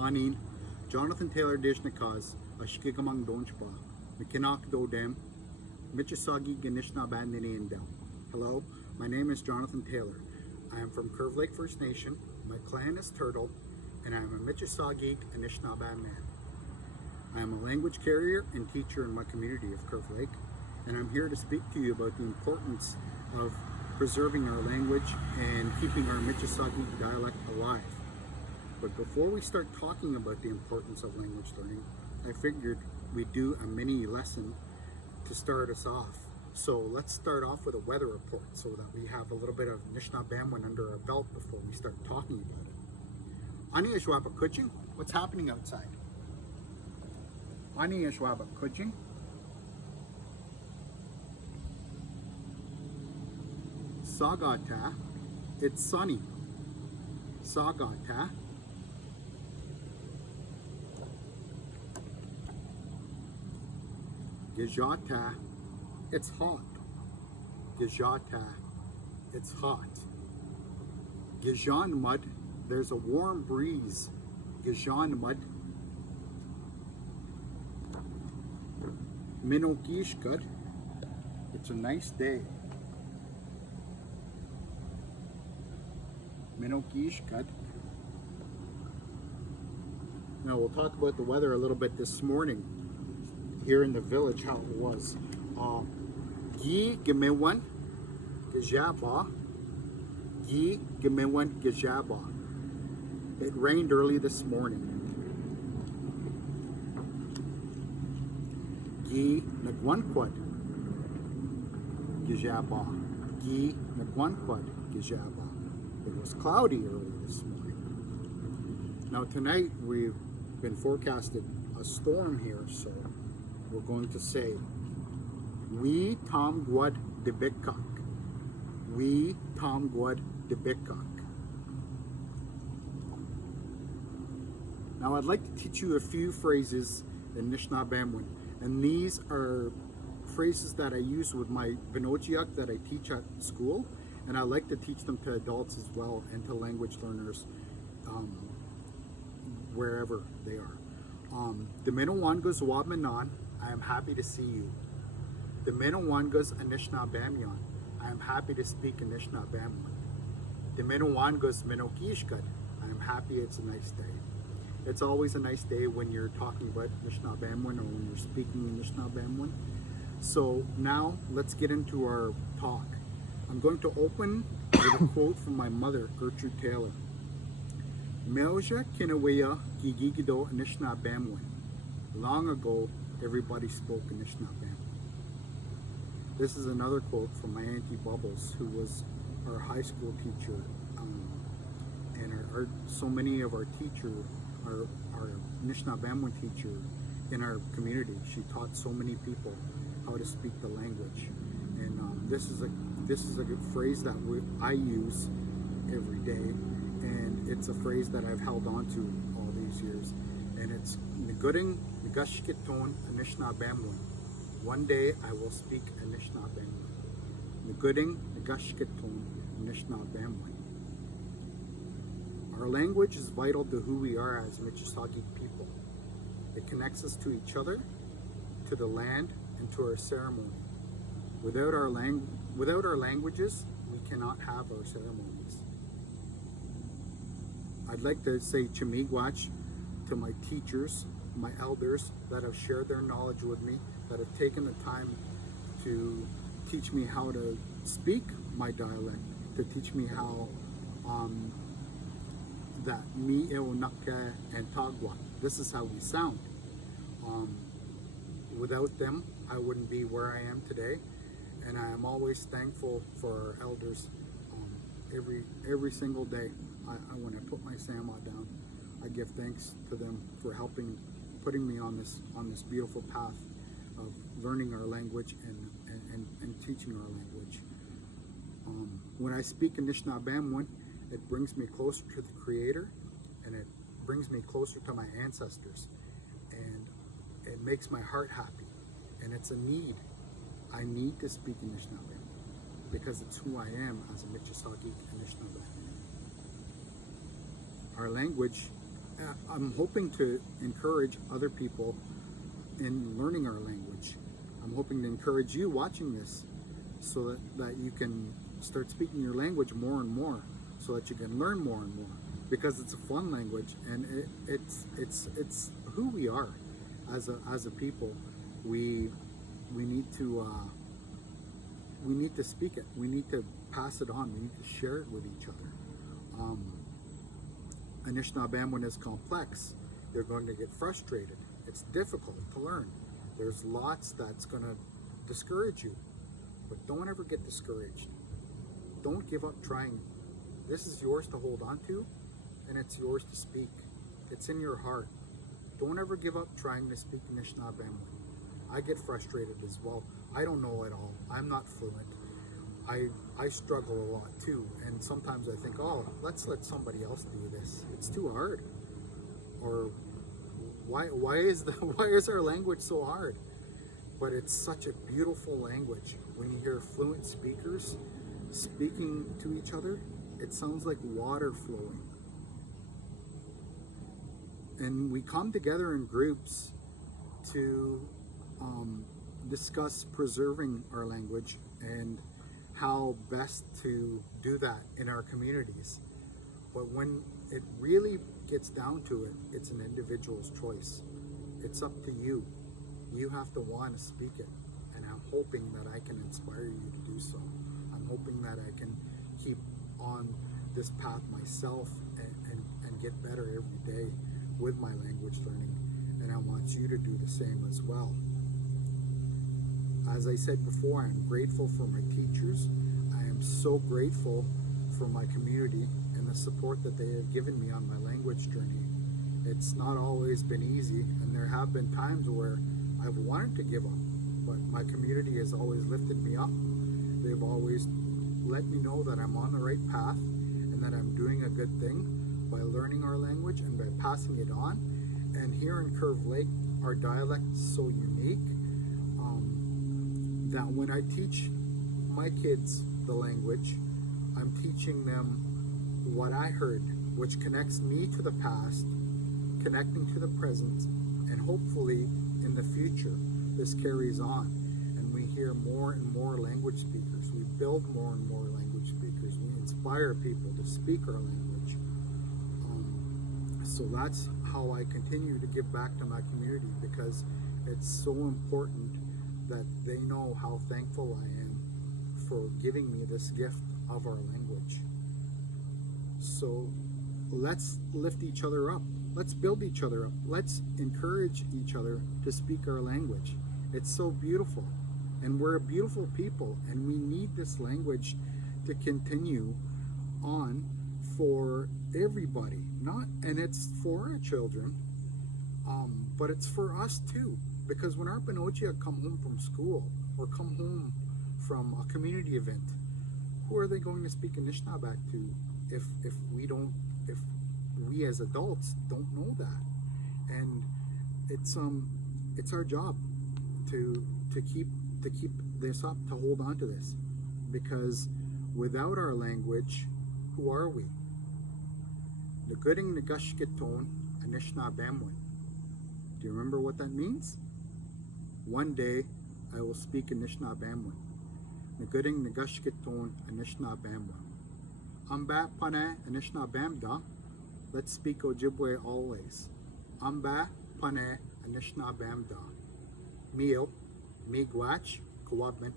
Anin, Jonathan Taylor Dishnakas, Ashkigamang Donchpa, Mikinak Dodem, Michi Saagiig Anishnaabemowin. Hello, my name is Jonathan Taylor. I am from Curve Lake First Nation, my clan is Turtle, and I am a Michi Saagiig Anishnaabemowin. I am a language carrier and teacher in my community of Curve Lake, and I'm here to speak to you about the importance of preserving our language and keeping our Michi Saagiig dialect alive. But before we start talking about the importance of language learning, I figured we'd do a mini lesson to start us off. So let's start off with a weather report so that we have a little bit of Anishnaabemowin under our belt before we start talking about it. Ani Ashwaba Kuching, what's happening outside? Ani Ashwaba Kuching. Sagata, it's sunny. Sagata. Gijata, it's hot. Gijata, it's hot. Gijan mud, there's a warm breeze. Gijan mud. Minokishkut, it's a nice day. Minokishkut. Now we'll talk about the weather a little bit this morning here in the village, how it was. Gi Gemewan Gajaba. Gi Gemewan Gajaba. It rained early this morning. Gi Nagwanquad Gajaba. Gi Nagwanquad Gajaba. It was cloudy early this morning. Now tonight we've been forecasted a storm here, so we're going to say we Tom Gwad de Bikak. We Tom Gwad de Bikak. Now I'd like to teach you a few phrases in Anishnaabemowin, and these are phrases that I use with my Binochiak that I teach at school, and I like to teach them to adults as well and to language learners wherever they are. The Minowangos Wabmanan, I am happy to see you. The Minowangos Anishnaabemowin, I am happy to speak Anishnaabemowin. The Minowangos Minokishkut, I am happy it's a nice day. It's always a nice day when you're talking about Anishnaabemowin or when you're speaking Anishnaabemowin. So now let's get into our talk. I'm going to open with a quote from my mother, Gertrude Taylor. Melja Kinawaya Gigigido Anishnaabemowin. Long ago, everybody spoke Anishnaabemowin. This is another quote from my Auntie Bubbles, who was our high school teacher, and so many of our teachers, our Anishnaabemowin teacher in our community. She taught so many people how to speak the language, and this is a good phrase that I use every day, and it's a phrase that I've held on to all these years, and it's Naguding Nagashkiton Anishnaabemowin. One day I will speak Anishnaabemowin. Naguding Nagashkiton Anishnaabemowin. Our language is vital to who we are as Michi Saagiig people. It connects us to each other, to the land, and to our ceremony. Without our languages, we cannot have our ceremonies. I'd like to say Chimigwach to my teachers, my elders that have shared their knowledge with me, that have taken the time to teach me how to speak my dialect, to teach me how that mi eonaka and tagwa, this is how we sound. Without them, I wouldn't be where I am today, and I am always thankful for our elders. Every single day, when I put my Sama down, I give thanks to them for putting me on this beautiful path of learning our language and teaching our language. When I speak Anishnaabemowin, it brings me closer to the Creator, and it brings me closer to my ancestors, and it makes my heart happy, and it's a need. I need to speak Anishnaabemowin because it's who I am as a Michi Saagiig Anishnaabemowin. Our language I'm hoping to encourage other people in learning our language. I'm hoping to encourage you watching this so that you can start speaking your language more and more, so that you can learn more and more, because it's a fun language, and it's who we are as a people. We need to speak it. We need to pass it on. We need to share it with each other. Anishnaabemowin is complex. You're going to get frustrated. It's difficult to learn. There's lots that's going to discourage you, but don't ever get discouraged. Don't give up trying. This is yours to hold on to, and it's yours to speak. It's in your heart. Don't ever give up trying to speak Anishnaabemowin. I get frustrated as well. I don't know it all. I'm not fluent. I struggle a lot too, and sometimes I think, oh, let's let somebody else do this. It's too hard. Or why is our language so hard? But it's such a beautiful language. When you hear fluent speakers speaking to each other, it sounds like water flowing. And we come together in groups to discuss preserving our language and how best to do that in our communities. But when it really gets down to it, it's an individual's choice. It's up to you. You have to want to speak it. And I'm hoping that I can inspire you to do so. I'm hoping that I can keep on this path myself and get better every day with my language learning. And I want you to do the same as well. As I said before, I'm grateful for my teachers. I am so grateful for my community and the support that they have given me on my language journey. It's not always been easy, and there have been times where I've wanted to give up, but my community has always lifted me up. They've always let me know that I'm on the right path and that I'm doing a good thing by learning our language and by passing it on. And here in Curve Lake, our dialect is so unique that when I teach my kids the language, I'm teaching them what I heard, which connects me to the past, connecting to the present, and hopefully in the future this carries on and we hear more and more language speakers. We build more and more language speakers. We inspire people to speak our language. So that's how I continue to give back to my community, because it's so important that they know how thankful I am for giving me this gift of our language. So let's lift each other up. Let's build each other up. Let's encourage each other to speak our language. It's so beautiful. And we're a beautiful people, and we need this language to continue on for everybody. And it's for our children, but it's for us too. Because when our Pinochia come home from school or come home from a community event, who are they going to speak Anishinaabe to if we as adults don't know that? And it's our job to keep this up, to hold on to this, because without our language, who are we? Naguding nagashkiton Anishnaabemowin. Do you remember what that means? One day I will speak Anishnaabemowin. Naguding nagashkiton Anishnaabemowin. Amba pane Anishnaabemda. Let's speak Ojibwe always. Amba pane Anishnaabemda. Mio, Miigwach, Kawabman,